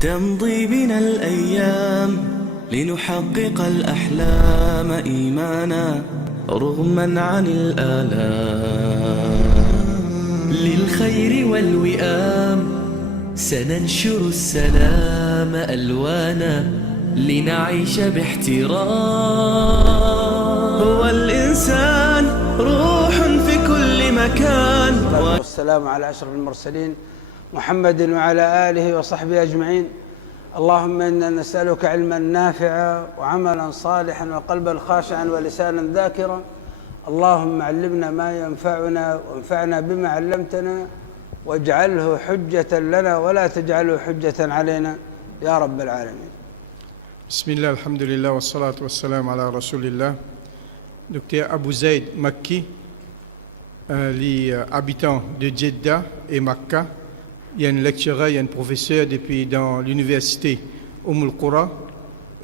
تمضي بنا الأيام لنحقق الأحلام إيمانا رغما عن الآلام. للخير والوئام سننشر السلام ألوانا لنعيش باحترام. هو الإنسان روح في كل مكان. والسلام على أشرف المرسلين محمد وعلى آله وصحبه أجمعين. اللهم إنا نسألك علما نافعا وعملا صالحا وقلبا خاشعا ولسانا ذاكرا. اللهم علمنا ما ينفعنا وانفعنا بما علمتنا واجعله حجة لنا ولا تجعله حجة علينا يا رب العالمين. بسم الله الحمد لله والصلاة والسلام على رسول الله. Docteur Abou Zaid Makki, les habitants de Jeddah et Makka. Il y a un lecturer, il y a un professeur depuis dans l'université Al Qura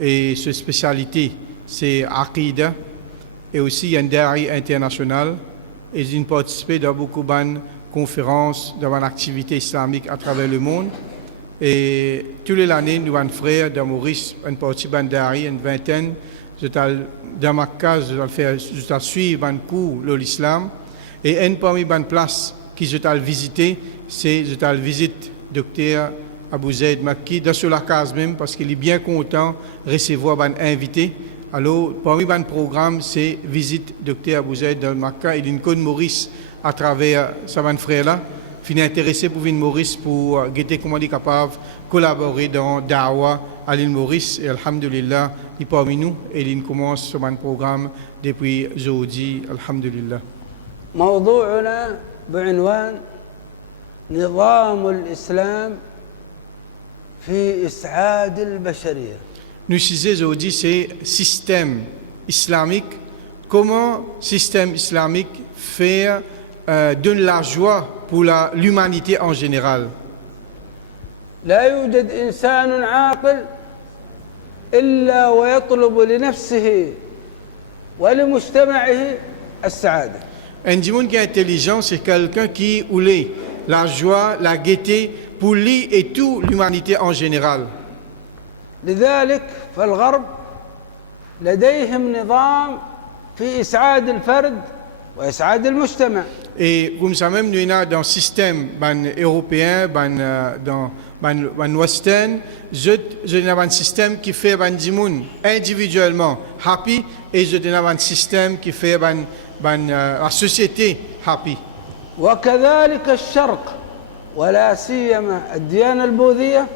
et sa spécialité c'est Aqida et aussi il y a un Dari international et il participe dans beaucoup de conférences, dans des activités islamiques à travers le monde et tous les années nous avons un frère dans Maurice, un participant à Dari, une vingtaine, dans Makka, je vais suivre un cours de l'islam et une parmi les places qui je vais visiter, c'est je vais visiter Docteur Abou Zaid Makki dans la case même parce qu'il est bien content de recevoir un invité. Alors, parmi les programmes, c'est visite Docteur Abou Zaid dans Makka et d'une côte Maurice à travers sa frère-là. Il est intéressé pour venir Maurice pour guetter comment il est capable de collaborer dans Dawa à l'île Maurice. Et Alhamdulillah, il est parmi nous et il commence ce programme depuis jeudi. Alhamdulillah. موضوعنا بعنوان نظام الإسلام في إسعاد البشرية. Nous disons aujourd'hui c'est système islamique. Comment système islamique fait donne la joie pour l'humanité en général. لا يوجد إنسان عاقل إلا ويطلب لنفسه ولمجتمعه السعادة. Un monde qui est intelligent, c'est quelqu'un qui voulait la joie, la gaieté pour lui et toute l'humanité en général. لذلك فالغرب لديهم نظام في إسعاد الفرد وإسعاد المجتمع. Et comme ça même, nous avons dans le système européen, dans le western, nous avons un système qui fait les gens individuellement happy et nous avons un système qui fait la société happy. وكذلك الشرق ولا سيما الديانة البوذية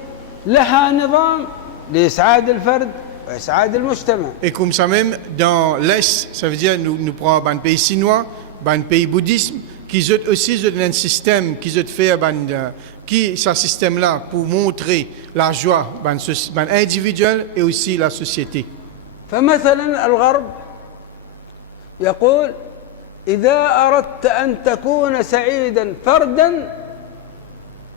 لها نظام لإسعاد الفرد وإسعاد المجتمع. Et comme ça même, dans l'Est, ça veut dire nous prenons un pays chinois, un pays bouddhisme, qui ont aussi un système qui ont fait qui ce système-là pour montrer la joie individuelle et aussi la société. فمثلا الغرب يقول إذا أردت أن تكون سعيدا فردا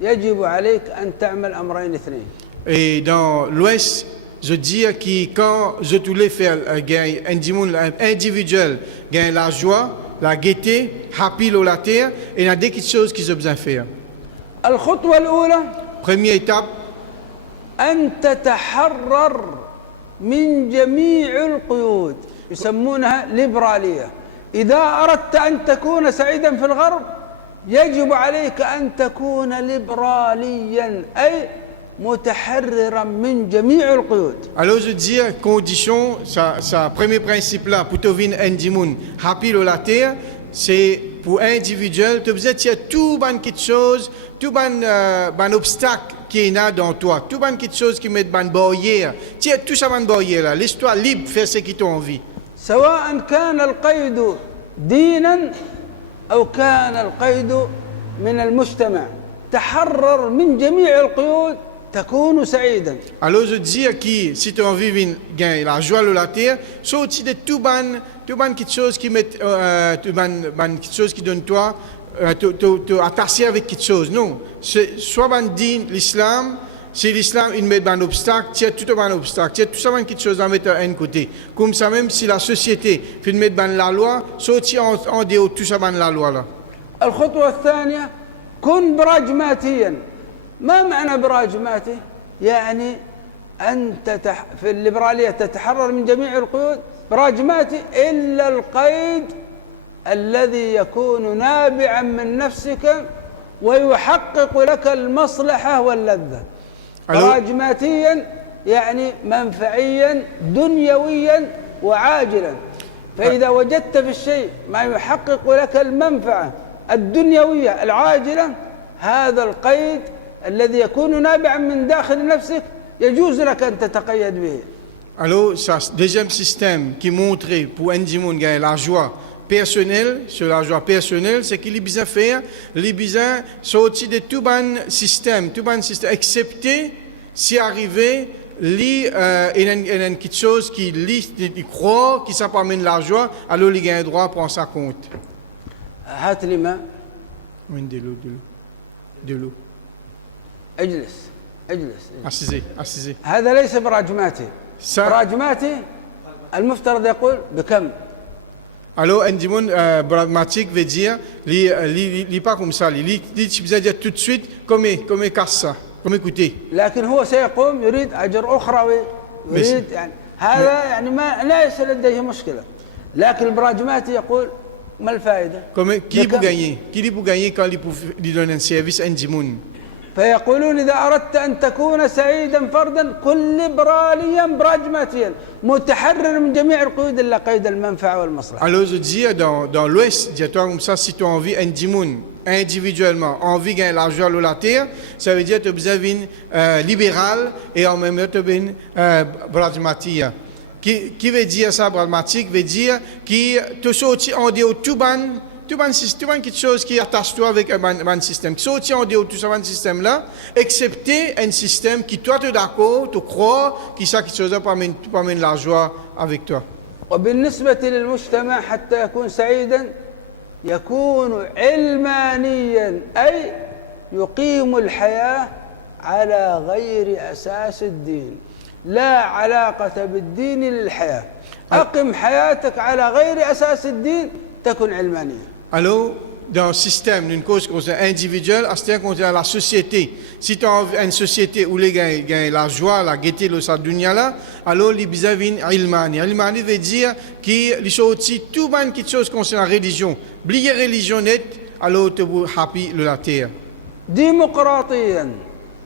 يجب عليك أن تعمل أمرين اثنين. Et dans l'Ouest, je dis que quand je voulais faire un monde individuel, gagner la joie, la gaieté, happy la terre, et il y a des choses qu'ils ont besoin de faire. الخطوة الأولى Première étape, أن تتحرر من جميع القيود يسمونها ليبرالية. إذا أردت أن تكون سعيدا في الغرب يجب عليك أن تكون ليبراليا أي متحررا من جميع القيود. alors je dis condition, ça premier principe là pour devenir un monde happy la terre, c'est pour individuel, tu as besoin de tout quelque chose, tout ban obstacle qui est là dans toi, tout quelque chose qui met ban barrière, tu as tout ça ban barrière là, laisse-toi libre faire ce qui t'a envie. سواء كان القيد دينا أو كان القيد من المجتمع تحرر من جميع القيود تكون سعيدا. Alors je dis que si tu as envie de gagner la joie de la terre, sorti de tout quelque chose qui met quelque chose qui donne toi attaché avec quelque chose. Non, soit ban din l'islam. Si l'islam il met un obstacle, tu as tout un obstacle, tu as tout ça quelque chose à mettre à un côté. Comme ça même si la société fait mettre la loi, sorti en dehors tout ça la loi là. الخطوة الثانية كن براجماتيا. ما معنى براجماتي؟ يعني في الليبرالية تتحرر من جميع القيود، براجماتي إلا القيد الذي يكون نابعا من نفسك ويحقق لك المصلحة واللذة. براجماتيا يعني منفعيا دنيويا وعاجلا. فإذا وجدت في الشيء ما يحقق لك المنفعة الدنيوية العاجلة، هذا القيد الذي يكون نابعا من داخل نفسك يجوز لك أن تتقيد به. Alors, ça, deuxième système qui montrait pour un monde gagner la joie personnelle, sur la joie personnelle, c'est qu'il est besoin de faire, il est besoin de sortir de tout bon système, excepté si arrivé, il y a quelque chose qui croit, qui ça amène la joie, alors il a un droit à prendre ça compte. هات لي ماء. Oui, de l'eau. اجلس. Assisez. هذا ليس براجماتي. براجماتي المفترض يقول بكم. Alors, un monde pragmatique veut dire, il n'est pas comme ça, il veut dire tout de suite, comme casse ça, comme écouter. لكن هو سيقوم يريد أجر أخروي، يريد يعني هذا يعني ما ليس لديه مشكلة. لكن البراجماتي يقول ما الفائدة؟ Qui peut gagner quand il donne un service à un monde? فيقولون إذا أردت أن تكون سعيدا فردا كن ليبراليا براجماتيا متحرر من جميع القيود إلا قيد المنفعة والمصلحة. Alors je dis dans l'Ouest, dis-toi comme ça, si tu as envie un monde individuellement, envie de gagner l'argent de la terre, ça veut dire que tu as besoin d'être libéral et en même temps tu as besoin pragmatique. Qui veut dire ça, pragmatique, veut dire que tu sortis en dehors tout quelque chose qui attache toi avec un système. Qui sortit en dehors de tout ce système-là, excepté un système qui toi tu es d'accord, tu crois, qui ça quelque chose pour amener la joie avec toi. وبالنسبة للمجتمع حتى يكون سعيدا يكون علمانيا، أي يقيم الحياة على غير أساس الدين، لا علاقة بالدين للحياة. أقم حياتك على غير أساس الدين تكن علمانيا. Alors, dans le système, d'une cause individuelle, c'est-à-dire contre la société. Si tu as une société où les gens gagnent la joie, la gaieté, le sadunia là, alors les bizavin ilmani. Ilmani veut dire qu'il y a aussi tout ban quelque chose concernant la religion. Blier religion net, alors tu es happy le la terre. ديمقراطيا.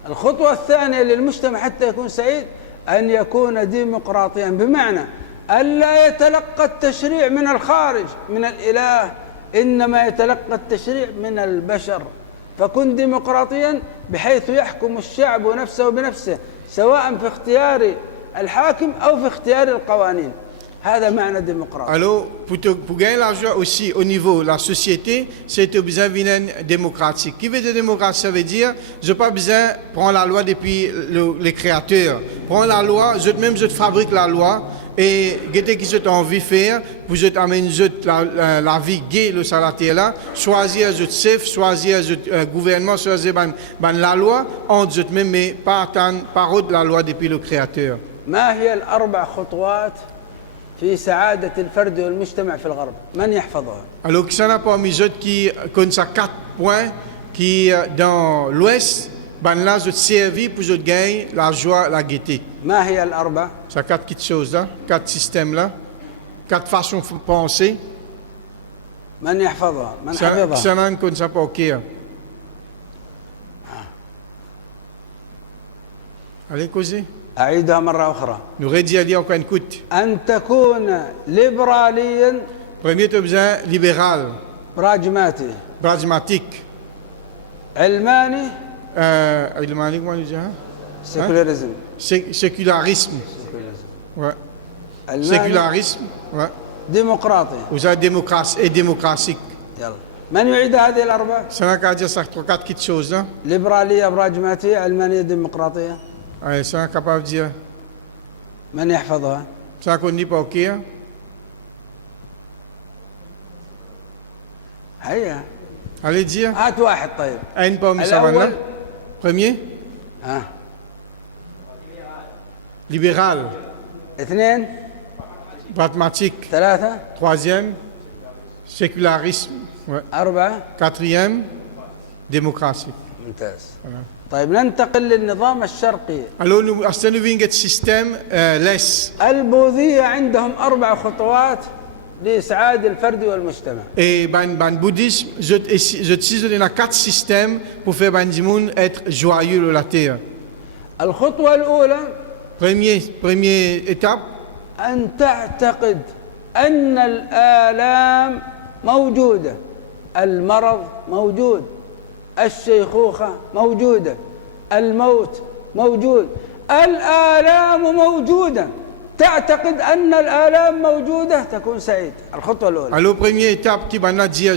الخطوة الثانية للمجتمع حتى يكون سعيد أن يكون ديمقراطيا، بمعنى ألا يتلقى التشريع من الخارج من الإله، إنما يتلقى التشريع من البشر. فكن ديمقراطيا بحيث يحكم الشعب نفسه بنفسه، سواء في اختيار الحاكم أو في اختيار القوانين. هذا معنى démocratie. Alors, pour gagner l'argent aussi au niveau de la société, c'est besoin d'une démocratie. Qui veut dire démocratie? Ça veut dire, je n'ai pas besoin de prendre la loi depuis les créateurs. Prendre la loi, je fabrique la loi. Et qu'est-ce que tu as envie de faire pour amener la vie gay, le salarié là, choisir le chef, choisir le gouvernement, choisir la loi, on dit même, mais pas attendre parole de la loi depuis le créateur. ما هي الأربع خطوات في سعادة الفرد والمجتمع في الغرب؟ من يحفظها؟ Alors, ça n'a pas mis qui connaissent 4 points qui dans l'Ouest, là, je servis pour je gagner la joie, la gaieté. ما هي الأربع؟ Ça 4 petites choses là, 4 systèmes là, 4 façons de penser. من يحفظها؟ من Ça حفظها؟ ça n'a qu'on ça pas OK. Allez causer. أعيدها مرة أخرى. Nous redire encore une coute. أن تكون ليبراليا Premier tu as besoin libéral, براجماتي، pragmatique. علماني Ilmani comment on dit hein? سيكولاريزم. Sécularisme. Ouais. علماني Sécularisme. Ouais. ديمقراطي. Vous avez démocratie et démocratique. يلا من يعيد هذه الأربع؟ Ça n'a qu'à dire ça 4 petites choses là. ليبرالية براجماتية علمانية ديمقراطية. Allez, ça capable de dire. من يحفظها؟ Ça qu'on dit pas OK. Hein? هيا Allez dire. هات واحد طيب. Un pomme ça va là. الأول Premier, ها libéral. اثنين Pragmatique. ثلاثة Troisième, sécularisme. Ouais. أربعة. Quatrième, démocratie. ممتاز. طيب ننتقل للنظام الشرقي. Alors, nous, à ce niveau, système laisse. البوذية عندهم 4 خطوات لإسعاد الفرد والمجتمع. Et ban bouddhisme, il y a 4 systèmes pour faire ban dimoun être joyeux de la terre. الخطوة الأولى Première étape, أن تعتقد أن الآلام موجودة، المرض موجود، الشيخوخة موجودة، الموت موجود، الآلام موجودة. تعتقد أن الآلام موجودة تكون سعيد. الخطوة الأولى. alors première étape qui ban dit à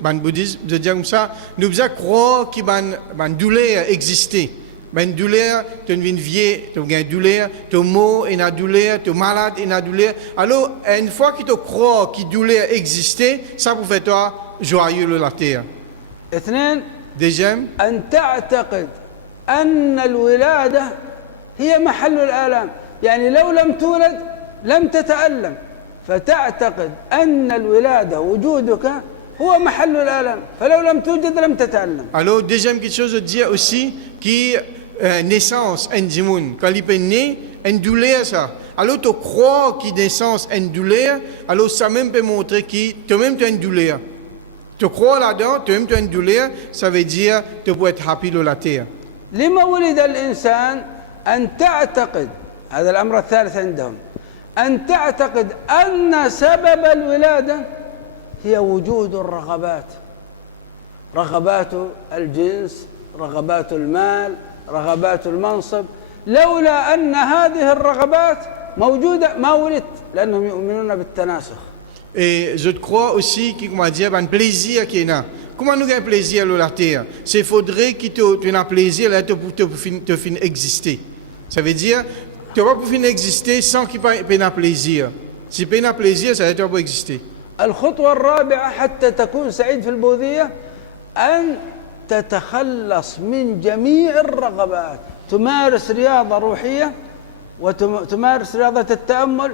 ban bouddhisme, je dis comme ça, nous devons croire que ban douleur existait. Ben douleur, tu es une vieille, tu as une douleur, tu es mort, tu as une douleur, tu es malade, tu as une douleur. Alors, une fois que tu crois que la douleur existait, ça vous fait toi joyeux de la terre. اثنين Deuxième, أن تعتقد أن الولادة هي محل الآلام، يعني لو لم تولد لم تتألم، فتعتقد أن الولادة وجودك هو محل الآلام، فلو لم توجد لم تتألم. alors deuxième quelque chose de dire aussi que naissance un dimoun, quand il est né, une douleur ça. Alors tu crois que naissance une douleur, alors ça même peut montrer que toi-même tu as une douleur. Tu crois là-dedans, toi-même tu as une douleur, ça veut dire tu peux être happy de la terre. لما ولد الإنسان أن تعتقد، هذا الأمر الثالث عندهم، أن تعتقد أن سبب الولادة هي وجود الرغبات، رغبات الجنس، رغبات المال، رغبات المنصب. لولا أن هذه الرغبات موجودة ما ولدت، لأنهم يؤمنون بالتناسخ. Et je crois aussi que, comment dire, un plaisir qu'il y a. Comment nous avons plaisir sur la terre? C'est faudrait que tu aies un plaisir là te fin exister. Ça veut dire, tu ne vas pas finir exister sans qu'il n'y ait un plaisir. Si tu n'as pas plaisir, ça veut dire que tu ne vas pas exister. الخطوة الرابعة حتى تكون سعيد في البوذية أن تتخلص من جميع الرغبات، تمارس رياضة روحية وتمارس رياضة التأمل،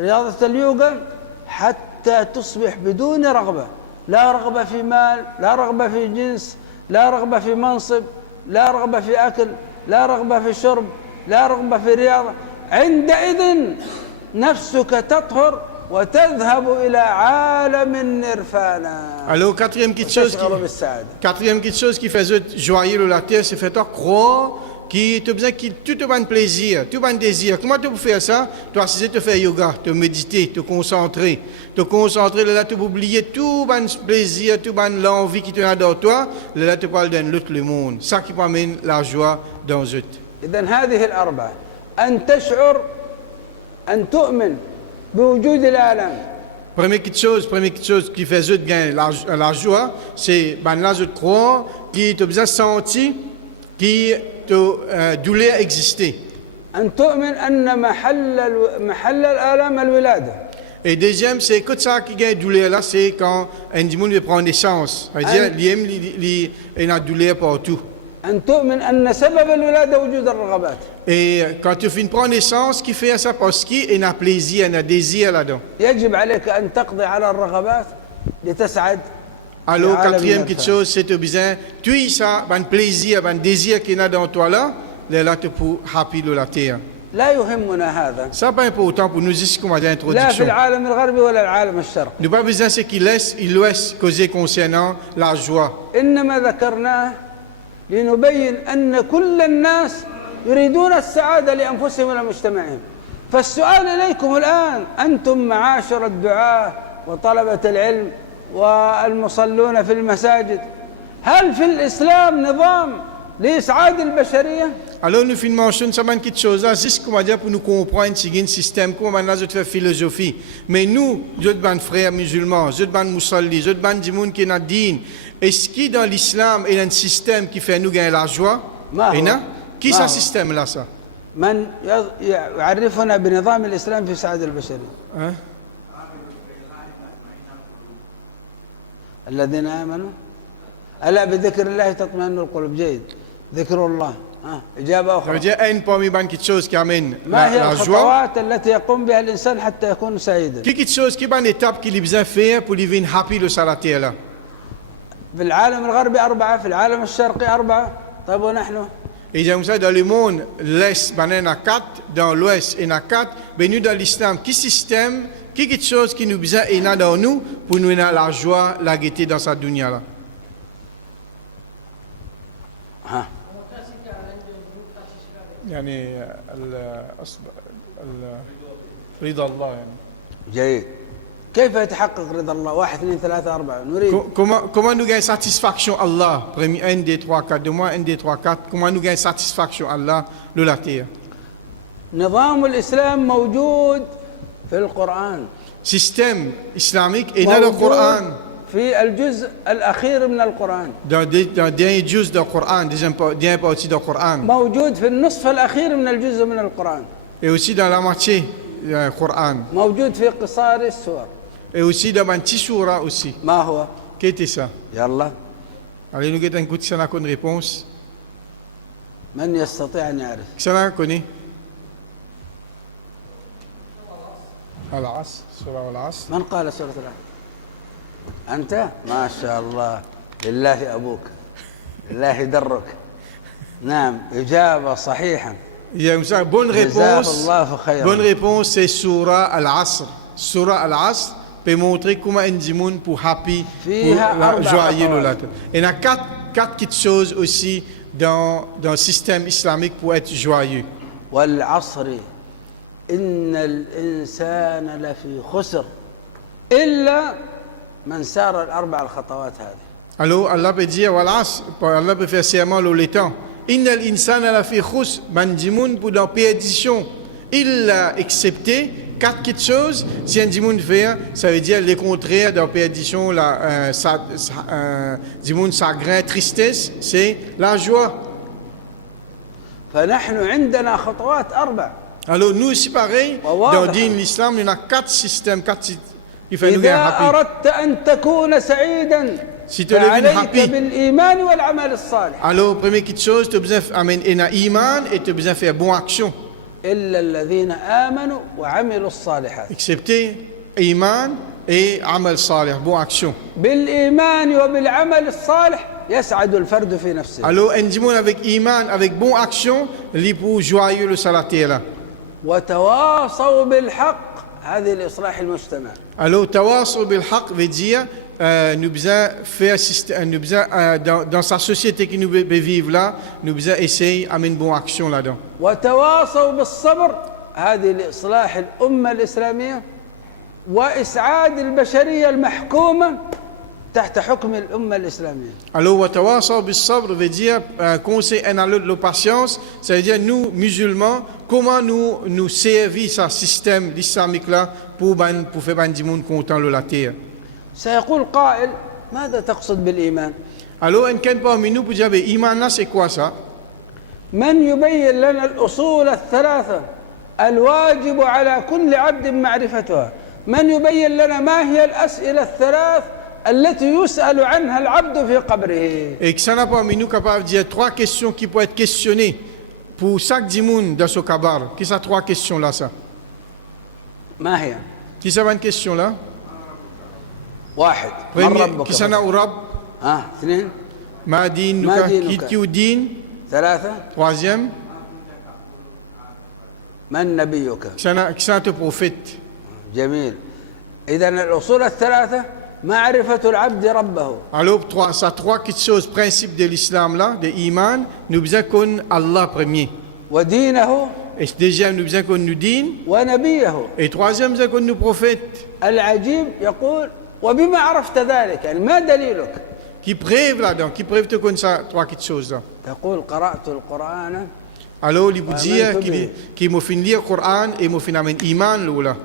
رياضة اليوغا، حتى تصبح بدون رغبة، لا رغبة في مال، لا رغبة في جنس، لا رغبة في منصب، لا رغبة في أكل، لا رغبة في شرب، لا رغبة في رياضة. عندئذ نفسك تطهر وتذهب إلى عالم النرفانا. Alors, quatrième petite chose qui fait joyeux de la terre, c'est faire toi croire que tu as besoin que tout te donne plaisir, tout donne désir. Comment tu peux faire ça? Tu as essayé de faire yoga, te méditer, te concentrer là, tu peux oublier tout bon plaisir, tout bon l'envie qui te a dans toi, là tu parles d'un autre le monde. Ça qui amène la joie dans eux. إذن هذه الأربعة، أن تشعر، أن تؤمن بوجود الآلام. Première petite chose qui fait gagner la joie, c'est là je crois que tu as besoin de sentir que ta douleur existait. أن تؤمن أن محل الآلام الولادة. Et deuxième, c'est que ça qui gagne douleur là, c'est quand un dimanche veut prendre naissance. C'est-à-dire, il y a une douleur partout. أن تؤمن أن سبب الولادة وجود الرغبات. Et quand tu finis de prendre naissance, qui fait ça parce qu'il y a un plaisir, un désir là-dedans. يجب عليك أن تقضي على الرغبات لتسعد. Alors, quatrième petite chose, c'est que tu as ça, un plaisir, un désir qui est dans toi là tu peux happy de la terre. لا يهمنا هذا. Ça n'est pas important pour nous ici comme لا في introduction. العالم الغربي ولا العالم الشرقي. Nous n'avons pas besoin de ce qu'il laisse causer concernant la joie. إنما ذكرناه لنبين أن كل الناس يريدون السعادة لأنفسهم ولمجتمعهم. فالسؤال إليكم الآن أنتم معاشر الدعاة وطلبة العلم والمصلون في المساجد، هل في الإسلام نظام لإسعاد البشرية؟ Alors nous finissons ça quelque chose là, c'est ce qu'on va dire pour nous comprendre c'est un système comment maintenant je fais philosophie. Mais nous, je ban frères musulmans, je ban musulmans, je ban du monde qui est dans din. Est-ce qu'il dans l'islam il y a un système qui fait nous gagner la joie? Et non? Qui c'est ce système là ça? من يعرفنا بنظام الإسلام في سعادة البشرية؟ Hein? الذين آمنوا ألا بذكر الله تطمئن القلوب. جيد، ذكر الله. إجابة Ça أخرى. veut dire une parmi quelque chose qui amène ما هي la joie. الخطوات التي يقوم بها الإنسان حتى يكون سعيدا؟ Quelque chose qui est une étape qu'il a besoin de faire pour devenir happy le salaté là. في العالم الغربي 4، في العالم الشرقي 4. طيب ونحن؟ Et comme ça, dans le monde, l'Est, ben, il y en a 4, dans l'Ouest, il y en a 4, ben, nous, dans l'Islam, quel système, quelque chose qui nous besoin et dans nous, pour nous avoir la joie, la gaieté dans cette dunya-là. ها يعني رضا الله يعني. جيد. كيف يتحقق رضا الله؟ 1 2 3 4 نريد. Comment nous gagnons satisfaction Allah? Premier 1, 2, 3, 4, de moi 1, 2, 3, 4. Comment nous gagnons satisfaction Allah de la terre? نظام الإسلام موجود في القرآن. Système islamique est dans le Coran. في الجزء الأخير من القرآن. Dans dernier juz du Coran, dernière partie du Coran. موجود في النصف الأخير من الجزء من القرآن. Et aussi dans la moitié du Coran. موجود في قصار السور. Et aussi dans un petit surah aussi. ما هو؟ Qu'était ça? يلا Allez, nous avons écouté ça une réponse. من يستطيع أن يعرف؟ Ça connaît? Al-As, surah Al-As. من قال سورة العصر؟ أنت؟ ما شاء الله، لله أبوك، لله درك. نعم، إجابة صحيحة. Il y a une bonne réponse. Bonne réponse, c'est surah Al-Asr. Surah Al-Asr peut montrer comment un monde pour happy, pour joyeux le latin. Il y a quatre petites choses aussi dans le système islamique pour être joyeux. والعصر إن الإنسان لفي خسر إلا من سار الأربع الخطوات هذه. Alors Allah peut dire voilà, Allah peut faire serment le temps. Innal insana la fi khus, man dimoun pour dans perdition. Il a accepté quatre petites choses. Si un dimoun fait, ça veut dire le contraire de la perdition, la dimoun chagrin, tristesse, c'est la joie. فنحن عندنا خطوات 4. Alors nous aussi pareil, dans l'islam, il y a 4 systèmes, 4 qui font nous إذا happy. أردت أن تكون سعيدا Si tu deviens فعليك happy, بالإيمان والعمل الصالح. alors première petite chose, tu as besoin d'amener un iman et tu as besoin de faire bonne action. إلا الذين آمنوا وعملوا الصالحات. Accepter iman et amal salih, bonne action. بالإيمان وبالعمل الصالح يسعد الفرد في نفسه. Alors un dimanche avec iman, avec bonne action, il pour joyeux le salaté là. وتواصوا بالحق هذه لإصلاح المجتمع. Alors tawasul bil haqq veut dire nous besoin faire nous besoin dans sa société qui nous vivre là, nous besoin essayer amener bonne action là-dedans. وتواصوا بالصبر هذه لإصلاح الأمة الإسلامية وإسعاد البشرية المحكومة تحت حكم الأمة الإسلامية. Alors wa tawasul bis sabr veut dire conseil un à l'autre la patience, ça veut dire nous musulmans comment nous servir ce système islamique là pour faire un dimanche content la terre. سيقول قائل ماذا تقصد بالإيمان؟ Alors un quelqu'un parmi nous peut dire iman là c'est quoi ça? من يبين لنا الأصول الثلاثة الواجب على كل عبد معرفتها؟ من يبين لنا ما هي الأسئلة الثلاث التي يسأل عنها العبد في قبره؟ Et que ça n'a pas mis nous capable de dire 3 questions qui peuvent être questionnées pour chaque dimoun dans ce kabar. Qui ça 3 questions là ça? ما هي؟ Qui ça va une question là? 1 من Premier, ربك؟ qui ça n'a au rab? 2 Ma din, Ma dinuka. qui ou din? 3 Troisième, من نبيك؟ qui ça te prophète? جميل. إذا الأصول الثلاثة معرفة العبد ربه. Alors ça 3 choses, principes de l'islam là, de iman, nous besoin qu'on Allah premier. ودينه Et deuxième, nous besoin qu'on nous din. ونبيه. Et troisième, nous besoin qu'on nous prophète. العجيب يقول وبما عرفت ذلك؟ يعني ما دليلك؟ Qui preuve là-dedans, qui preuve te qu'on ça 3 choses là. تقول قرأت القرآن. Alors, il vous dit qu'il m'a fait lire le Coran et m'a fait amener iman là.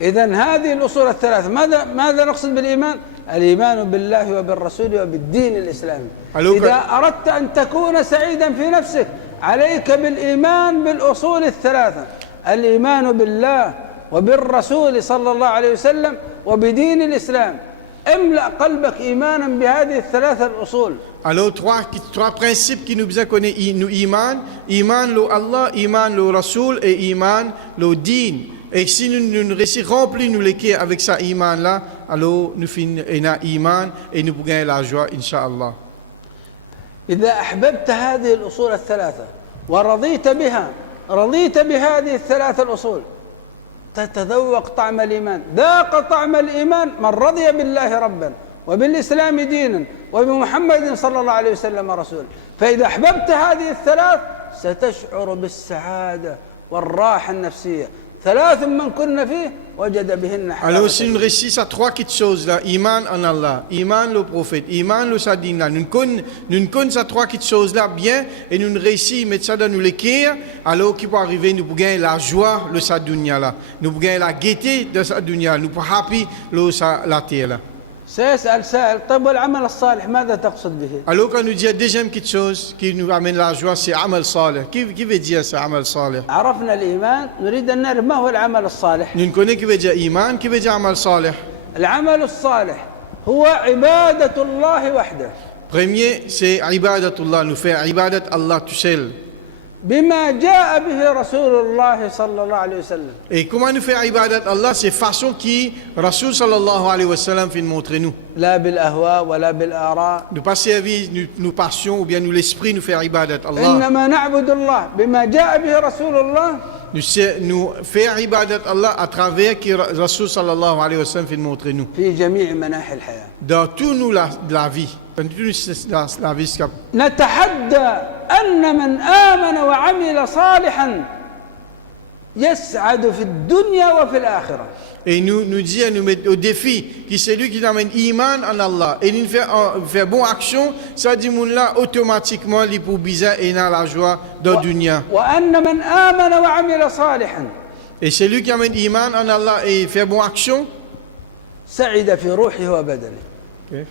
إذا هذه الأصول الثلاث ماذا نقصد بالإيمان؟ الإيمان بالله وبالرسول وبالدين الإسلامي. إذا أردت أن تكون سعيدا في نفسك عليك بالإيمان بالأصول الثلاثة، الإيمان بالله وبالرسول صلى الله عليه وسلم وبدين الإسلام. املأ قلبك إيمانا بهذه الثلاثة الأصول. Alors, 3 principes qui nous besoin connaître nous iman le Allah, iman le Rasoul et iman le din. Et si nous réussissons remplir nous les cœurs avec ça iman là, alors nous finissons iman et nous pouvons gagner la joie, Inch'Allah. إذا أحببت هذه الأصول الثلاثة ورضيت بها، رضيت بهذه الثلاثة الأصول، تتذوق طعم الإيمان. ذاق طعم الإيمان من رضي بالله ربا وبالإسلام دينا وبمحمد صلى الله عليه وسلم رسولا. فإذا أحببت هذه الثلاث ستشعر بالسعادة والراحة النفسية. ثلاث من كن فيه وجد بهن حلاوة. Alors si nous réussissons à trois petites choses là, iman en Allah, iman le prophète, iman le sadin là, nous connaissons ces trois petites choses là bien et nous réussissons à mettre ça dans nous les cœurs, alors qui peut arriver nous pour gagner la joie le sadunia là, nous pour gagner la gaieté de sadunia, nous pour happy le la terre là. سيسأل سائل طيب والعمل الصالح ماذا تقصد به؟ Alors quand nous dit la deuxième petite chose qui nous amène la joie c'est amal salih. Qui veut dire ça amal salih? عرفنا الإيمان، نريد أن نعرف ما هو العمل الصالح. Nous connaissons qui veut dire iman, qui veut dire amal salih. العمل الصالح هو عبادة الله وحده. Premier c'est ibadatullah, nous faire ibadat Allah tout seul. بما جاء به رسول الله صلى الله عليه وسلم. Et comment nous faire ibadat Allah, c'est façon qui Rasul sallallahu alayhi wa sallam fait montrer nous. لا بالأهواء ولا بالآراء. Nous pas servir nous passions ou bien nous l'esprit nous faire ibadat Allah. إنما نعبد الله بما جاء به رسول الله. Nous faire ibadat Allah à travers qui Rasul sallallahu alayhi wa sallam fait montrer nous. في جميع مناحي الحياة. Dans tout nous la vie. Dans toute la vie. نتحدى أن من آمن وعمل صالحا يسعد في الدنيا وفي الآخرة. Et nous mettre au défi qui c'est lui qui amène iman en Allah et nous fait bonne action, ça dit moun là automatiquement li pour bizarre et dans la joie dans dunya. وأن من آمن وعمل صالحا. Et c'est lui qui amène iman en Allah et fait bonne action. سعد في روحه وبدنه. Okay.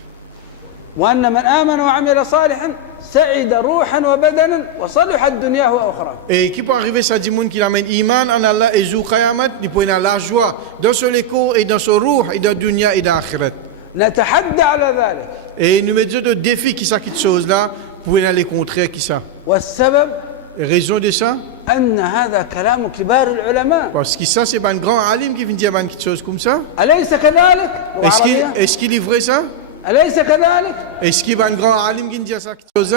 وأن من آمن وعمل صالحا سعد روحا وبدنا وصلحت دنياه وأخرى. Et qui peut arriver ça dit moun qui amène iman en Allah et jour Qiyamat, il peut avoir la joie dans son écho et dans son ruh et dans dunya et dans akhirat. نتحدى على ذلك. Et nous mettons de défi qui ça qui chose là pour aller les contraire qui ça. والسبب Et raison de ça أن هذا كلام كبار العلماء. parce que ça c'est un grand alim qui vient dire une chose comme ça. أليس كذلك؟ Est-ce qu'il est vrai ça? أليس كذلك؟ Est-ce qu'il y a un grand alim qui dit ça quelque chose?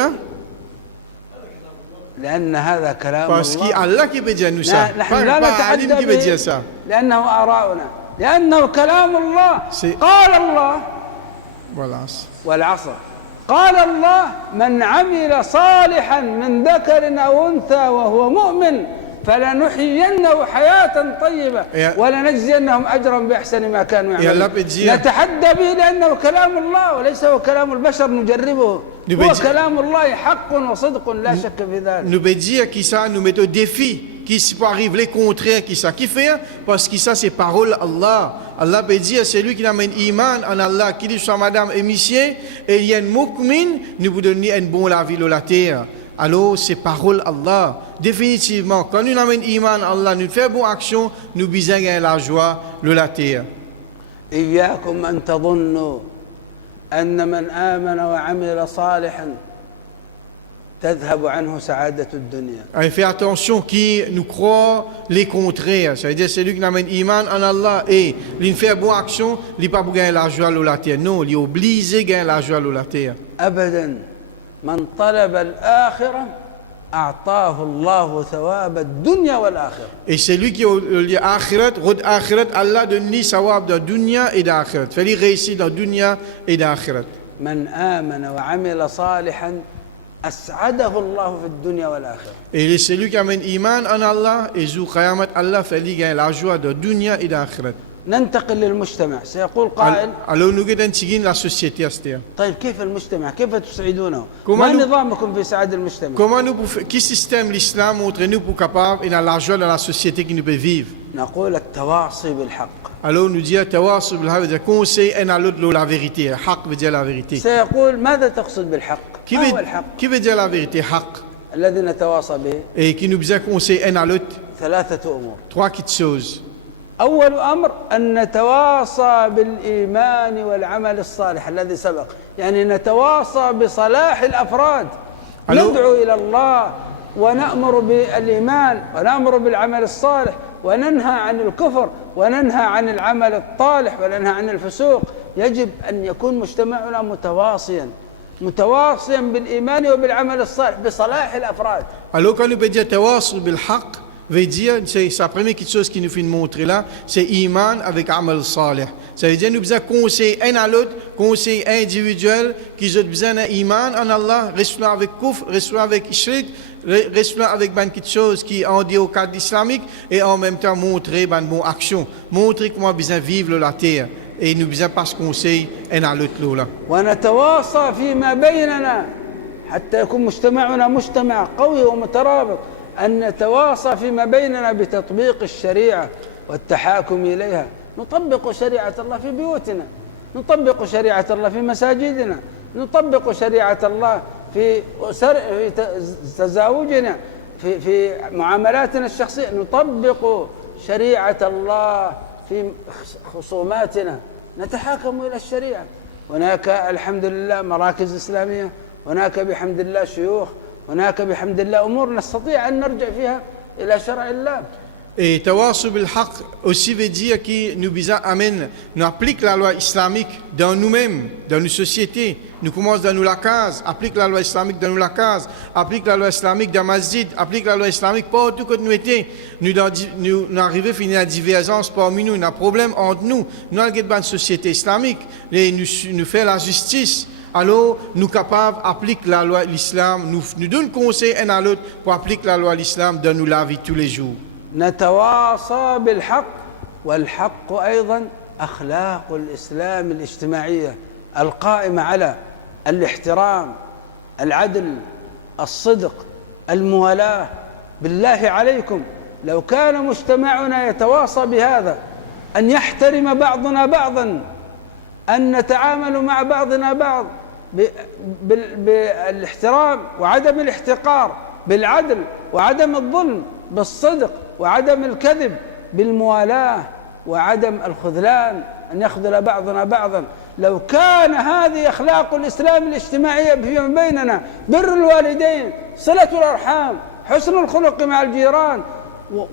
لأن هذا كلام Parce الله. qu'il Allah qui veut dire nous ça. نحن لا Pas alim qui veut dire نتحدى ça. لأنه آراؤنا، لأنه كلام الله. C'est- قال الله Voilà. والعصر قال الله من عمل صالحا من ذكر أو أنثى وهو مؤمن فلنحيينه حياة طيبة ولنجزينهم أجرا بأحسن ما كانوا يعملون. نتحدى به لأنه كلام الله وليس هو كلام البشر نجربه. هو كلام الله حق وصدق لا شك في ذلك. Nous veut dire qui ça nous met au défi qui peut arriver les contraires qui ça qui fait parce que ça c'est parole Allah. Allah veut dire c'est lui qui amène iman en Allah qui dit sur madame et monsieur et il y a un mu'min nous vous donner un bon la vie de la terre. Alors c'est parole Allah. Définitivement quand nous amène iman Allah nous fait bonne action nous bisons gagner la joie de la terre. إياكم أن تظنوا أن من آمن وعمل صالحا تذهب عنه سعادة الدنيا. Fais attention qui nous croit les contraires. Ça veut dire c'est lui qui amène iman en Allah et il fait bonne action, il pas pour gagner la joie de la terre. Non, il est obligé de gagner la joie de la terre. أبدا من طلب الآخرة أعطاه الله ثواب الدنيا والآخرة. Et c'est lui qui est akhirat, rod akhirat, Allah donne ni sawab dans dunya et dans akhirat. Fait lui réussir dans dunya et dans akhirat. من آمن وعمل صالحا أسعده الله في الدنيا والآخرة. Et c'est lui qui amène iman en Allah et jour Qiyamat Allah fait lui gagner la joie dans dunya et dans akhirat. ننتقل للمجتمع. سيقول قائل alors nous devons seguir la société à ce terme. طيب كيف المجتمع؟ كيف تسعدونه؟ Comment ما nous- نظامكم في سعادة المجتمع؟ Comment nous pouvons, quel système l'islam montre nous pour capable et dans la joie dans la société qui nous peut vivre? نقول التواصي بالحق. Alors nous dit tawasul bil haq veut dire conseil un à l'autre la vérité. Haq veut dire la vérité. سيقول ماذا تقصد بالحق؟ ما هو الحق Qui veut dire la vérité? Haq. الذي نتواصى به؟ Et qui nous besoin conseil un à l'autre. ثلاثة أمور. Trois petites choses. أول أمر أن نتواصى بالإيمان والعمل الصالح الذي سبق، يعني نتواصى بصلاح الأفراد. ندعو إلى الله ونأمر بالإيمان ونأمر بالعمل الصالح وننهى عن الكفر وننهى عن العمل الطالح وننهى عن الفسوق. يجب أن يكون مجتمعنا متواصيا. متواصيا بالإيمان وبالعمل الصالح بصلاح الأفراد. Alors quand nous peut dire tawasul bil haqq, veut dire, c'est la première chose qui nous fait montrer là, c'est iman avec amal salih. Ça veut dire nous besoin conseil un à l'autre, conseil individuel, qui ont besoin d'un iman en Allah, restons avec kufr, restons avec shirk, restons avec quelque chose qui en dit au cadre islamique, et en même temps montrer une bonne action, montrer comment besoin vivre la terre. Et nous besoin pas ce conseil un à l'autre là. ونتواصى فيما بيننا حتى يكون مجتمعنا مجتمع قوي ومترابط، أن نتواصى فيما بيننا بتطبيق الشريعة والتحاكم إليها. نطبق شريعة الله في بيوتنا، نطبق شريعة الله في مساجدنا، نطبق شريعة الله في تزاوجنا، في معاملاتنا الشخصية، نطبق شريعة الله في خصوماتنا، نتحاكم إلى الشريعة. هناك الحمد لله مراكز إسلامية، هناك بحمد الله شيوخ، هناك بحمد الله أمور نستطيع أن نرجع فيها إلى شرع الله. Et tawasul bil haqq aussi veut dire que nous besoin amène, nous applique la loi islamique dans nous-mêmes, dans nos sociétés. Nous commençons dans nous la case, applique la loi islamique dans nous la case, applique la loi islamique dans masjid, applique la loi islamique partout que nous étions. Nous arrivons à finir la divergence parmi nous, il y a un problème entre nous. Nous avons une société islamique et nous faisons la justice. Alors, nous sommes capables d'appliquer la loi de l'islam, nous donnons conseil un à l'autre pour appliquer la loi de l'islam dans nos la vie tous les jours. نتواصى بالحق، والحق أيضا أخلاق الإسلام الاجتماعية القائمة على الاحترام، العدل، الصدق، الموالاة. بالله عليكم لو كان مجتمعنا يتواصى بهذا، أن يحترم بعضنا بعضا، أن نتعامل مع بعضنا بعض بالاحترام وعدم الاحتقار، بالعدل وعدم الظلم، بالصدق وعدم الكذب، بالموالاة وعدم الخذلان، أن يخذل بعضنا بعضا. لو كان هذه أخلاق الإسلام الاجتماعية فيما بيننا، بر الوالدين، صلة الأرحام، حسن الخلق مع الجيران،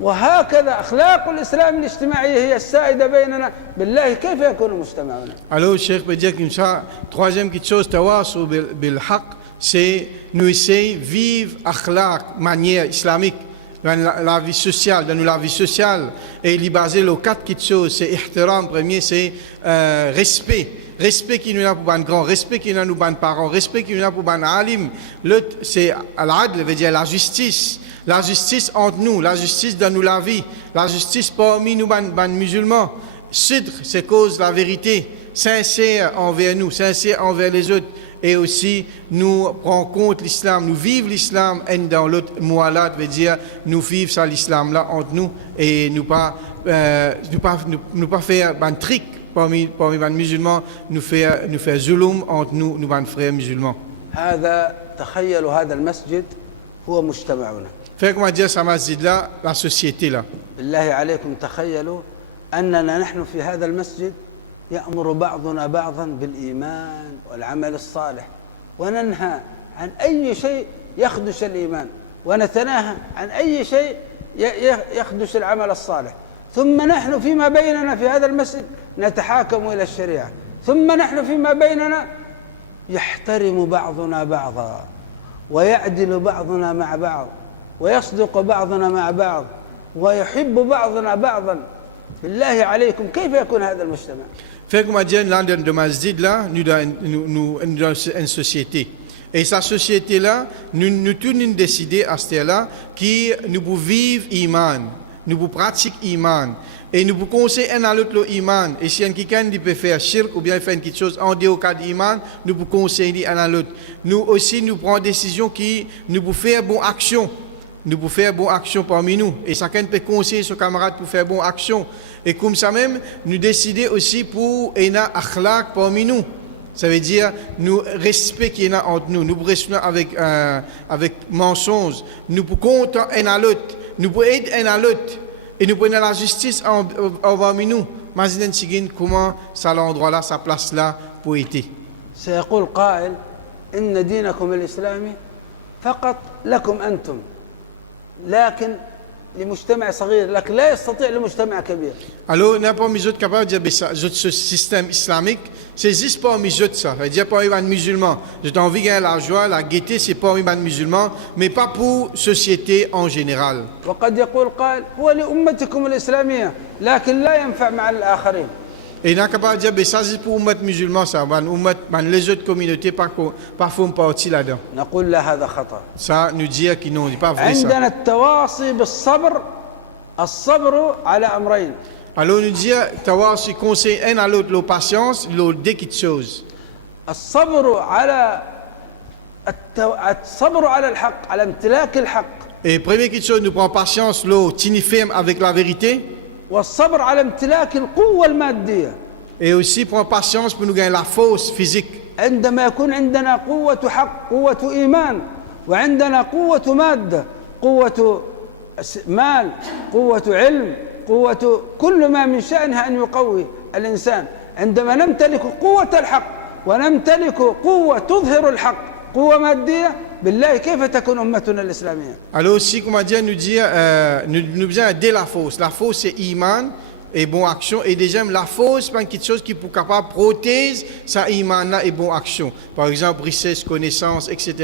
وهكذا أخلاق الإسلام الاجتماعية هي السائدة بيننا، بالله كيف يكون مجتمعنا؟ Alors, Cheikh peut dire que ça, troisième chose, tawasul bil haqq, c'est nous essayer de vivre akhlaq, manière islamique, dans la vie sociale, dans la vie sociale, et il est basé sur quatre choses. C'est ihtiram, premier, c'est respect. Respect qui nous a pour les grands, respect qui nous a pour les parents, respect qui nous a pour les alim. L'autre, c'est al-adl, veut dire la justice. La justice entre nous, la justice dans nous la vie, la justice parmi nous, les musulmans. Sidr, c'est cause la vérité, sincère envers nous, sincère envers les autres. Et aussi, nous prenons compte l'islam, nous vivons l'islam, et dans l'autre mualat, veut dire, nous vivons ça l'islam là entre nous, et nous pas faire un trick parmi les musulmans, nous faire zulum entre nous, les frères musulmans. هذا تخيلوا هذا المسجد هو مجتمعنا. Fait comment dire ça masjid là, la société là. بالله عليكم تخيلوا أننا نحن في هذا المسجد يأمر بعضنا بعضا بالإيمان والعمل الصالح، وننهى عن أي شيء يخدش الإيمان، ونتناهى عن أي شيء يخدش العمل الصالح. ثم نحن فيما بيننا في هذا المسجد نتحاكم إلى الشريعة، ثم نحن فيما بيننا يحترم بعضنا بعضا، ويعدل بعضنا مع بعض، ويصدق بعضنا مع بعض، ويحب بعضنا بعضا. بالله عليكم كيف يكون هذا المجتمع؟ Fait comment dire, dans le masjid là, nous dans une société. Et cette société là, nous tous nous décider à ce là qui nous pouvons vivre iman, nous pouvons pratiquer iman, et nous pouvons conseiller un à l'autre l'iman. Et si quelqu'un peut faire shirk ou bien faire quelque chose en dehors de l'iman, nous pouvons conseiller un à l'autre. Nous aussi nous prenons décision qui nous pouvons faire bonne action. Nous pouvons faire bonne action parmi nous. Et chacun peut conseiller son camarade pour faire bonne action. Et comme ça même, nous décider aussi pour un akhlaq parmi nous. Ça veut dire, nous respect qu'il y a entre nous. Nous restons avec mensonge. Nous pouvons compter un à l'autre. Nous pouvons aider un à l'autre. Et nous prenons la justice parmi nous. Imaginez comment ça l'endroit là, sa place là pour être. سيقول قائل إن دينكم الإسلامي فقط لكم أنتم، لكن لمجتمع صغير لكن لا يستطيع لمجتمع كبير. Alors, n'importe qui capable de dire que ce système islamique, c'est juste pas musulman ça. C'est-à-dire pas un musulman. J'ai envie de gagner la joie, la gaieté, c'est pas un musulman, mais pas pour société en général. وقد يقول قائل هو لأمتكم الإسلامية لكن لا ينفع مع الآخرين. Et n'a capable de dire que ça c'est pour ummat musulman ça, les autres communautés pas font partie là-dedans. نقول لا هذا خطأ. Ça nous dit que non, c'est pas vrai ça. عندنا التواصي بالصبر الصبر على أمرين. Alors nous dit tawasi conseil un à l'autre la patience, l'autre deux petites choses. الصبر على الصبر على الحق على امتلاك الحق. Et première petite chose nous prend patience, l'autre tini ferme avec la vérité. والصبر على امتلاك القوة المادية. Et aussi prend patience pour nous gagner la force physique. عندما يكون عندنا قوة حق قوة إيمان وعندنا قوة مادة قوة مال قوة علم قوة كل ما من شأنها أن يقوي الإنسان. عندما نمتلك قوة الحق ونمتلك قوة تظهر الحق قوة مادية بالله كيف تكون أمتنا الإسلامية. Alors aussi comment dire nous besoin aider la force. La force c'est iman et bonne action et déjà la force c'est pas quelque chose qui pour capable protéger sa iman là et bonne action. Par exemple richesse, connaissance, etc.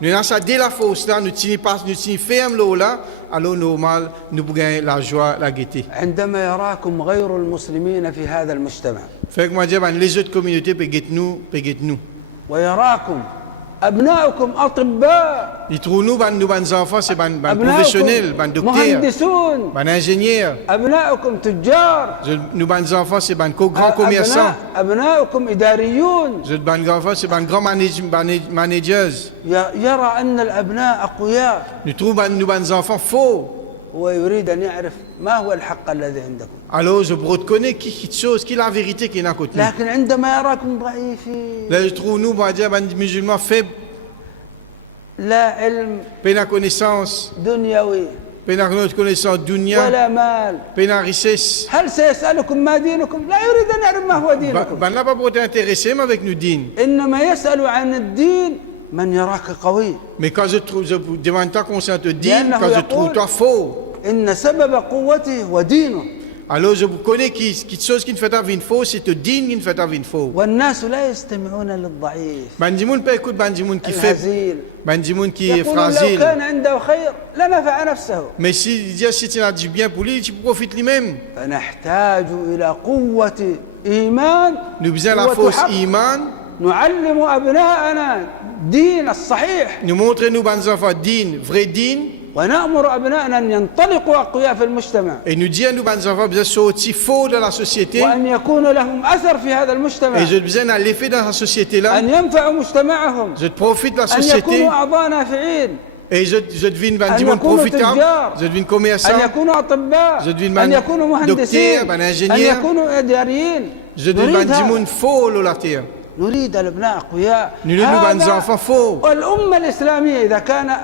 Nous avons ça dès la force là nous tenons pas nous tenons ferme là alors normal nous pour gagner la joie, la gaieté. عندما يراكم غير المسلمين في هذا المجتمع. Fait que moi dire les autres communautés peut nous. ويراكم أبناؤكم أطباء. Ils trouvent nous enfants c'est ban professionnels, ban docteurs, مهندسون. ban ingénieurs. أبناؤكم تجار. Nous ban enfants c'est ban grands commerçants. أبناؤكم إداريون. Nous ban enfants c'est ban grands managers. يرى أن الأبناء أقوياء. Nous trouvons nos enfants faux. ويريد أن يعرف ما هو الحق الذي عندكم. Alors je reconnais qui chose, qui est la vérité qui est à côté. لكن عندما يراكم ضعيفين. Là je trouve nous on dire des musulmans faibles. لا علم. Pas de connaissance. دنيوي. Pas de connaissance dunya. ولا مال. Pas de richesse. هل سيسألكم ما دينكم؟ لا يريد أن يعرف ما هو دينكم. Ben là pas pour t'intéresser mais avec nous din. إنما يسأل عن الدين من يراك قوي. Mais quand je demande ta conscience de din, quand je trouve toi faux. إن سبب قوته هو دينه. Alors je connais qui chose qui ne fait ta vie faux, c'est te din qui ne fait ta vie faux. والناس لا يستمعون للضعيف. Bandimoun pas écoute bandimoun qui fait. الهزيل. Bandimoun qui est يقول لو fragile. كان عنده خير لنفع نفسه. Mais si tu as du bien pour lui, tu profites lui-même. فنحتاج إلى قوة إيمان. Nous besoin la force iman. نعلم أبناءنا دين الصحيح. Nous montrons nos enfants din, vrai din. ونأمر أبنائنا أن ينطلقوا أقوياء في المجتمع. Et nous disons à nos enfants besoin sortir faux dans la société. وأن يكون لهم أثر في هذا المجتمع. Et je besoin à l'effet dans la société là. أن ينفعوا مجتمعهم. Je profite de la أن société. يكونوا أعضاء نافعين. Et je deviens أن bandimoun يكونوا profitable. تجار. Je deviens commerçant. أن يكونوا أطباء. Je deviens أن يكونوا مهندسين. docteur, أن ingénieur. يكونوا إداريين. Je deviens نريد هذا. bandimoun faux la terre. نريد الأبناء أقوياء. Nous nous des enfants faux. والأمة الإسلامية إذا كان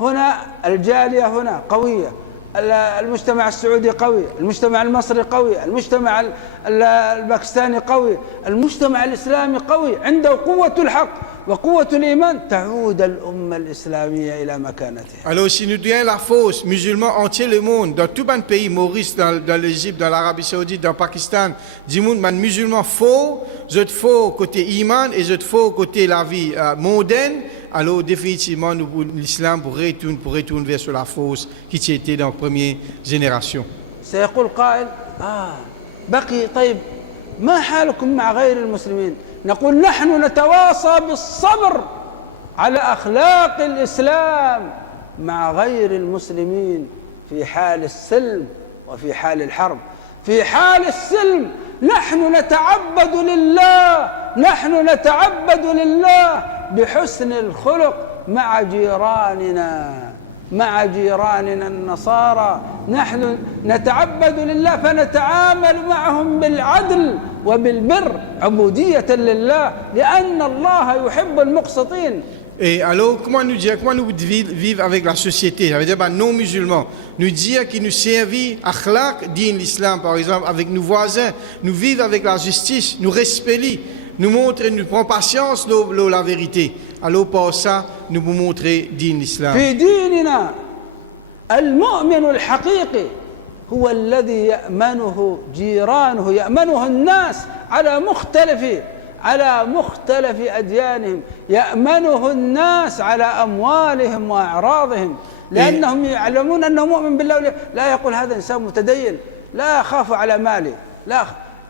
هنا الجالية هنا قوية، المجتمع السعودي قوي، المجتمع المصري قوي، المجتمع الباكستاني قوي، المجتمع الإسلامي قوي، عنده قوة الحق وقوة الإيمان، تعود الأمة الإسلامية إلى مكانتها. Alors si nous donnons la force, musulmans entier le monde, dans tout le pays, Maurice, dans l'Égypte, dans l'Arabie Saoudite, dans le Pakistan, du monde, man musulman faux, je te faux côté iman et je te faux côté la vie mondaine, alors définitivement l'islam pourrait retourner vers la force qui était dans la première génération. سيقول قائل بقي طيب ما حالكم مع غير المسلمين؟ نقول نحن نتواصى بالصبر على أخلاق الإسلام مع غير المسلمين في حال السلم وفي حال الحرب. في حال السلم نحن نتعبد لله، نحن نتعبد لله بحسن الخلق مع جيراننا النصارى، نحن نتعبد لله فنتعامل معهم بالعدل وبالبر عبودية لله لأن الله يحب المقسطين. Et alors, comment nous vivre avec la société, ça veut dire non musulmans, nous dire qu'ils nous servent, akhlaq, din l'islam par exemple, avec nos voisins, nous vivre avec la justice, nous respecter, nous montrer, nous prendre patience la vérité. Alors par ça, nous vous montrer din l'islam. في ديننا المؤمن الحقيقي هو الذي يأمنه جيرانه، يأمنه الناس على مختلف أديانهم، يأمنه الناس على أموالهم وأعراضهم، لأنهم يعلمون أنه مؤمن بالله. لا يقول هذا إنسان متدين لا أخاف على مالي، لا.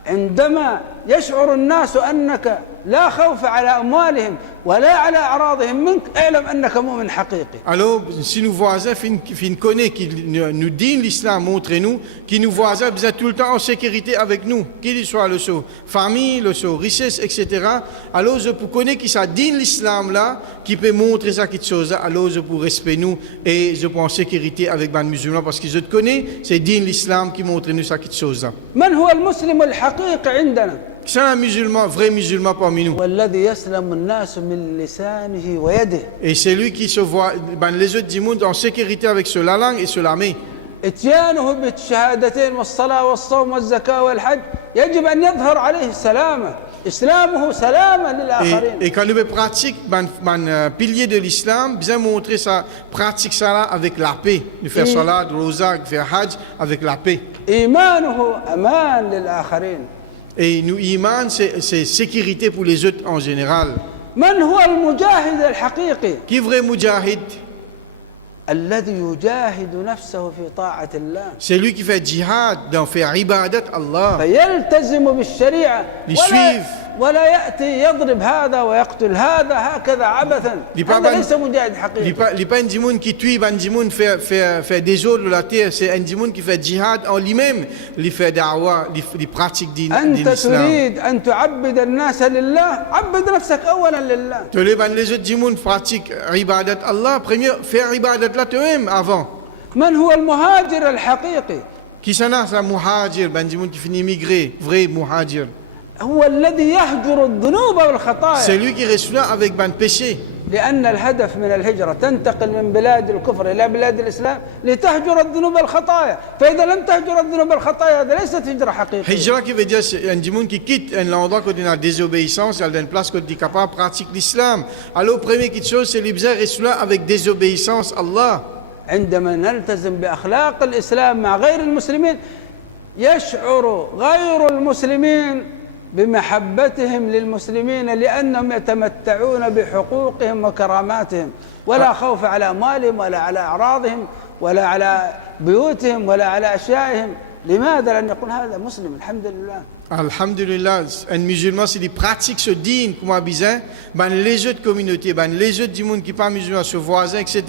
عندما يشعر الناس أنك لا خوف على أموالهم ولا على أعراضهم منك، اعلم أنك مؤمن حقيقي. Alors, si nos voisins fin connaissent, qui nous disent l'islam, montrez-nous, qui nos voisins besoin tout le temps en sécurité avec nous, qu'il soit le saut famille, le saut richesse, etc. Alors, je peux connaître qui ça dit l'islam là, qui peut montrer ça quelque chose. Alors, je peux respecter nous et je peux en sécurité avec les musulmans parce que je te connais, c'est dit l'islam qui montre nous ça quelque chose. من هو المسلم الحقيقي عندنا؟ C'est un musulman, vrai musulman parmi nous. والذي يسلم الناس من لسانه ويده. Et c'est lui qui se voit, les autres du monde en sécurité avec sur la langue et sur la main. اتيانه بالشهادتين والصلاة والصوم والزكاة والحج يجب أن يظهر عليه السلامة، إسلامه سلامة للآخرين. Et quand nous pratiquons les piliers de l'islam, bien montrer ça, pratique ça là avec la paix. Nous faire salat, rosa, faire hajj avec la paix. إيمانه أمان للآخرين. Et nous iman c'est sécurité pour les autres en général. من هو المجاهد الحقيقي؟ Qui est vrai mujahid? الذي يجاهد نفسه في طاعة الله. C'est lui qui fait djihad dans faire ibadat Allah. فيلتزم بالشريعة ولا يأتي يضرب هذا ويقتل هذا هكذا عبثا. هذا ليس مجاهد حقيقي. Il pas un djimoun qui tue, un djimoun fait des autres de la terre, c'est un djimoun qui fait djihad en lui-même, il fait da'wah, il pratique l'islam. أنت تريد أن تعبد الناس لله، عبد نفسك أولا لله. Les autres djimoun pratiquent ibadat Allah, premier faire ibadat là toi-même avant. من هو المهاجر الحقيقي؟ Qui s'en a, c'est un muhajir, un djimoun qui finit immigrer, vrai muhajir. هو الذي يهجر الذنوب والخطايا. C'est lui qui reste là avec ban péché. لأن الهدف من الهجرة تنتقل من بلاد الكفر إلى بلاد الإسلام لتهجر الذنوب والخطايا، فإذا لم تهجر الذنوب والخطايا هذا ليست هجرة حقيقية. Hijra qui veut dire c'est un djimoun qui quitte un endroit où il y a désobéissance, il y a une place où il est capable de pratiquer l'islam. Alors, première chose, c'est les besoins restent là avec désobéissance à Allah. عندما نلتزم بأخلاق الإسلام مع غير المسلمين يشعر غير المسلمين بمحبتهم للمسلمين لأنهم يتمتعون بحقوقهم وكراماتهم، ولا خوف على أموالهم ولا على أعراضهم ولا على بيوتهم ولا على أشيائهم. لماذا؟ لأن يقول هذا مسلم الحمد لله. Alhamdulillah, un musulman, s'il pratique ce dîne, comme a besoin, les autres communautés, les autres du monde qui ne sont pas musulmans, ce voisin, etc.,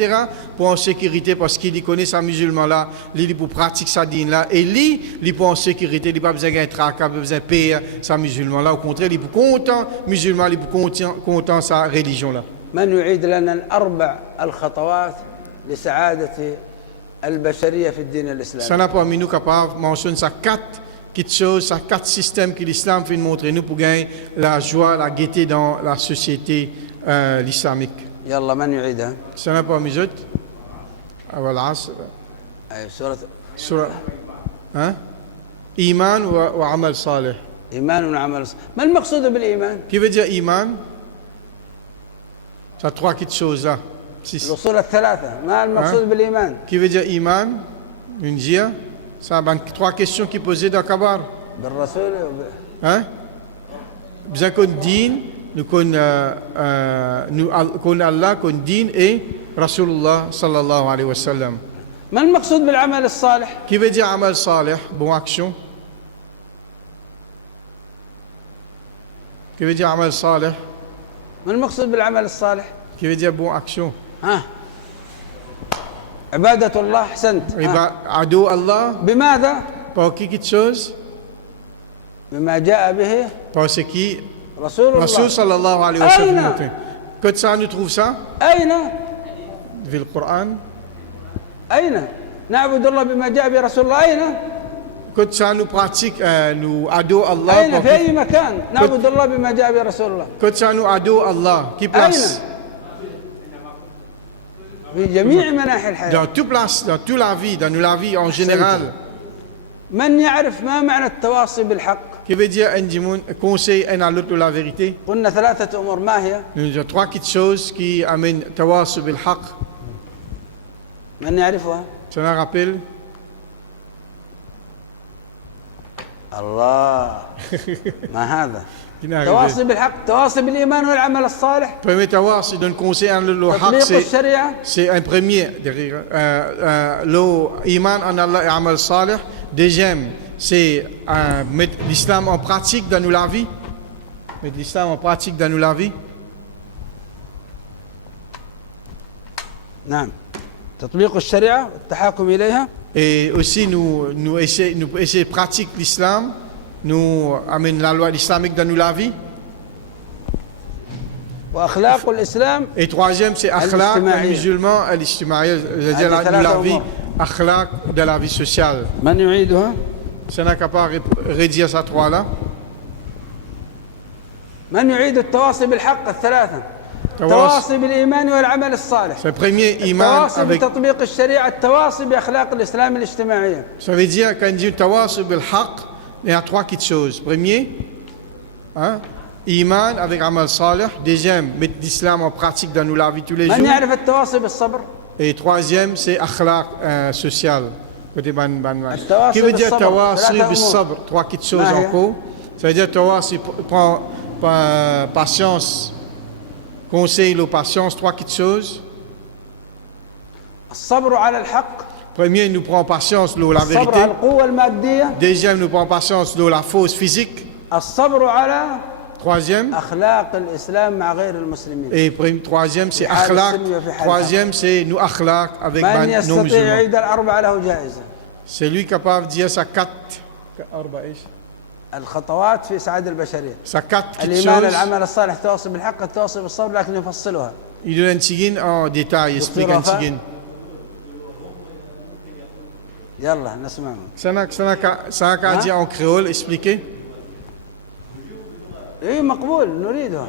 pour en sécurité, parce qu'il connaît sa musulman-là, il pour pratiquer sa dîne-là, et il pour en sécurité, il n'a pas besoin d'un trac, il n'a pas besoin de payer sa musulman-là, au contraire, il est pour content musulman, il est pour content sa religion-là. من يعيد لنا الأربع الخطوات لسعادة البشرية في الدين الإسلامي؟ Ça n'a pas mis nous capable mentionner ça quatre systèmes que l'islam fait montrer nous pour gagner la joie, la gaieté dans la société islamique. يلا من يعيدها؟ Ça n'a pas mis autres. أول عصر. أي سورة إيمان وعمل صالح. إيمان وعمل صالح. ما المقصود بالإيمان؟ Qui veut dire إيمان؟ Ça trois petites choses là. الأصول الثلاثة. ما المقصود بالإيمان؟ Qui veut dire إيمان؟ Une dire. Ça a trois questions qui posées dans Kabar. بالرسول Hein? Bien qu'on dîne, nous connaissons Allah, qu'on dîne et Rasulullah sallallahu alayhi wa sallam. ما المقصود بالعمل الصالح؟ Qui veut dire amal salih, bonne action? Qui veut dire amal salih? ما المقصود بالعمل الصالح؟ Qui veut dire bonne action? ها عبادة الله. أحسنت. Ado Allah. بماذا؟ Par qui quelque chose? بما جاء به Parce qui رسول الله. Rasul sallallahu alayhi wa sallam. Que ça nous trouve ça? أين؟ في القرآن. أين؟ نعبد الله بما جاء به رسول الله. أين؟ Que ça nous pratique, nous ado Allah. أين؟ في أي مكان نعبد الله بما جاء به رسول الله. Que ça nous ado Allah. Qui place? في جميع مناحي الحياة. Dans toute place, dans toute la vie, dans la vie en général. من يعرف ما معنى التواصي بالحق؟ Qui veut dire un djimoun conseille un à l'autre la vérité? قلنا ثلاثة أمور. ما هي؟ Nous avons trois petites choses qui amènent tawasul bil haqq. من يعرفها؟ Ça nous rappelle? الله ما هذا Qui n'est arrivé? تواصي بالحق تواصي بالإيمان والعمل الصالح Premier tawar, c'est d'un conseil en le haq, تطبيق الشريعة c'est un premier. Le iman en Allah et amal salih. Deuxième, c'est mettre l'islam en pratique dans la vie. Mettre l'islam en pratique dans la vie. نعم تطبيق الشريعة والتحاكم إليها Et aussi, nous essayons de pratiquer l'islam, nous amenons la loi islamique dans la vie. وأخلاق الإسلام Et troisième, c'est akhlaq, le musulman, al-ijtimaï, c'est-à-dire la vie, akhlaq de la vie sociale. من يعيدها Ça n'a qu'à pas redire ça trois-là. من يعيد التواصي بالحق الثلاثة التواصي بالإيمان والعمل الصالح C'est le premier iman التواصي avec. بتطبيق الشريعة التواصي بأخلاق الإسلام الاجتماعية Ça veut dire quand on dit tawassul bil haqq, il y a trois petites choses. Premier, iman avec amal salih. Deuxième, mettre l'islam en pratique dans la vie tous les من jours. يعرف التواصي بالصبر Et troisième, c'est akhlaq social. Côté التواصي Qui veut dire بالصبر tawassul ثلاثة bil أمور. sabr? Trois petites choses ما هي؟ encore. Ça veut dire tawassul prend patience, conseil la patience, trois petites choses. الصبر على الحق Premier, nous prend patience la الصبر vérité. على القوة المادية Deuxième, nous prend patience la fausse physique. الصبر على Troisième, أخلاق الإسلام مع غير المسلمين et troisième, c'est في حال akhlaq. السن وفي حال Troisième, c'est nous akhlaq avec من nos يستطيع musulmans. يعيد الأربعة له جائزة C'est lui capable de dire sa quatre الخطوات في سعادة البشرية petites الإيمان choses. العمل الصالح التواصي بالحق التواصي بالصبر لكن يفصلها Il donne un tigine en détail, explique un Docteur tigine. يلا نسمعهم Ça n'a qu'à dire en créole, expliquer. اي مقبول نريدها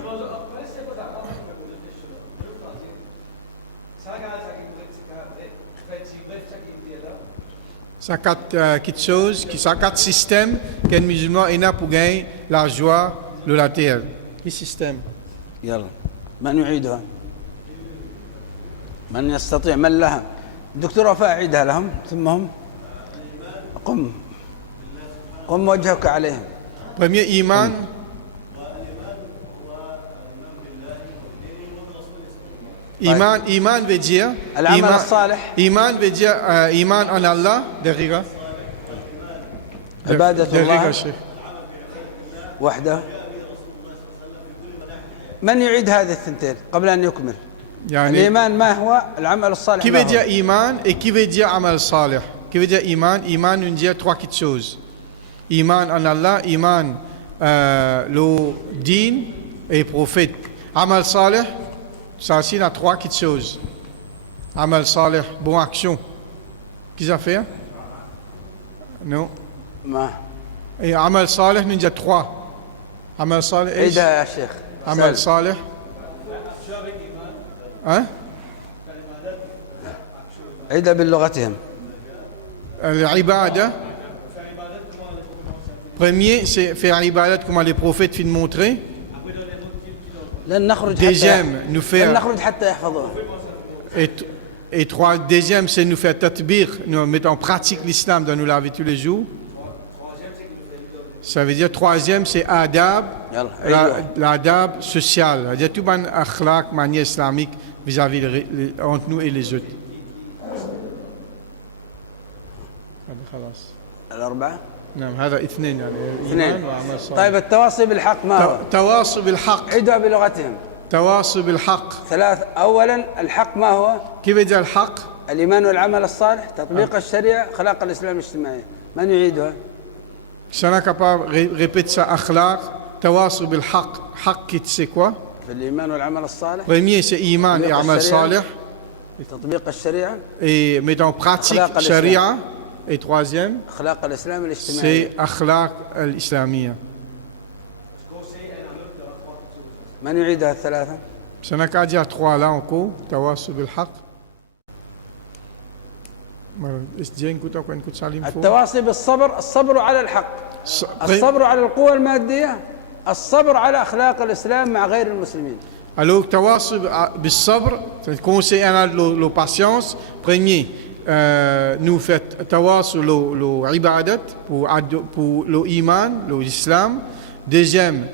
Ça quatre petites choses, ça quatre systèmes qu'un musulman est là pour gagner la joie de la terre. Quel système? يلا من يعيدها من يستطيع من لها الدكتور وفاء عيدها لهم ثم هم قم وجهك عليهم Premier iman. Iman veut dire العمل الصالح iman veut dire iman en Allah derrière عبادة الله Cheikh. وحده من يعيد هذه الثنتين قبل أن يكمل يعني الإيمان ما هو العمل الصالح qui ما veut هو dire iman et qui veut dire amal salih. Qui veut dire iman veut dire trois petites choses. Iman en Allah, iman le din et prophète. Amal salih, ça aussi il a trois petites choses. Amal salih, bonne action. Qu'est-ce que ça fait? Non. ما Et amal salih nous dit trois. Amal salih, عيدها يا شيخ amal سالم. salih. Hein? عيدها بلغتهم L'ibada. Premier, c'est faire l'ibadat comme les prophètes viennent montrer. لن نخرج Deuxième, nous لن faire. نخرج حتى يحفظوها Et trois, deuxième, c'est nous faire tatbir, nous mettre en pratique l'islam dans nos vie tous les jours. Ça veut dire, troisième, c'est adab, يلا عيدوها l'adab social. C'est-à-dire tout ban akhlaq, manière islamique vis-à-vis entre nous et les autres. الأربعة نعم هذا اثنين يعني اثنين إيمان وعمل صالح. طيب التواصي بالحق ما هو تواصل بالحق. عيدها بلغتهم تواصل بالحق. ثلاث أولا الحق ما هو كيف يجي الحق؟ الإيمان والعمل الصالح تطبيق الشريعة أخلاق الإسلام الاجتماعية من يعيدها Si on est capable de répéter ça, akhlaq, tawasul bil haqq. Haqq, c'est quoi? في الإيمان والعمل الصالح Premier, c'est iman et amal salih. تطبيق الشريعة Et mettre en pratique Akhlaq al-Islam. sharia. Et troisième, أخلاق الإسلام الاجتماعية c'est akhlaq al-islamiyya. من يعيدها الثلاثة Si on a qu'à dire trois là encore, tawasul bil haqq. التواصي بالصبر الصبر على الحق الصبر على القوة المادية الصبر على أخلاق الإسلام مع غير المسلمين Alors, tawasul bil sabr, c'est le conseil à la patience. Premier, nous fait tawasul le ibadat pour le iman, l'islam. Deuxième,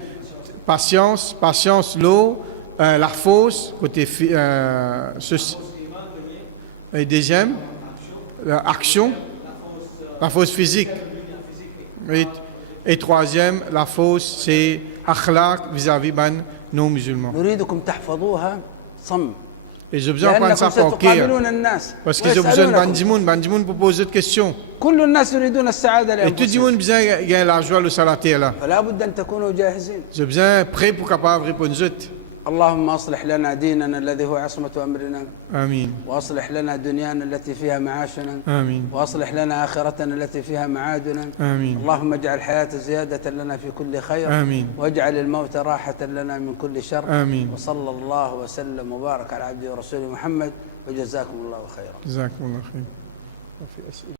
patience, la force, côté et deuxième, action, la force physique. Et troisième, la force, c'est akhlaq vis-à-vis de nos musulmans. نريدكم تحفظوها صم Et j'ai besoin de prendre ça لأنكم pour cœur. ستقابلون الناس Parce que j'ai besoin de ويسألونكم. Bandimoun pour poser des questions. كل الناس يريدون السعادة Et tout le لأنفسهم monde a besoin de gagner la joie, le salaté là. فلا بد أن تكونوا جاهزين. J'ai besoin prêt pour capable de répondre. اللهم أصلح لنا ديننا الذي هو عصمة أمرنا Amin. وأصلح لنا دنيانا التي فيها معاشنا Amin. وأصلح لنا آخرتنا التي فيها معادنا. Amin. اللهم اجعل الحياة زيادة لنا في كل خير آمين. واجعل الموت راحة لنا من كل شر. آمين. وصلى الله وسلم وبارك على عبده ورسوله محمد وجزاكم الله خيرا. جزاكم الله خير.